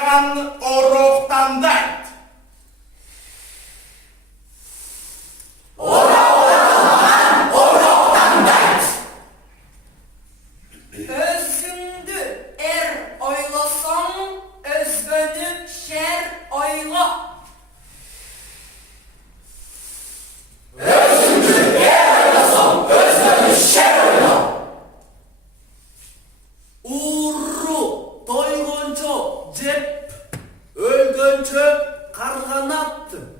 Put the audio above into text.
Kan oroktan dert. Özündü oylasan, özgünü şer oyla. Uğurru toygunca cep, ölgünce kargan attı.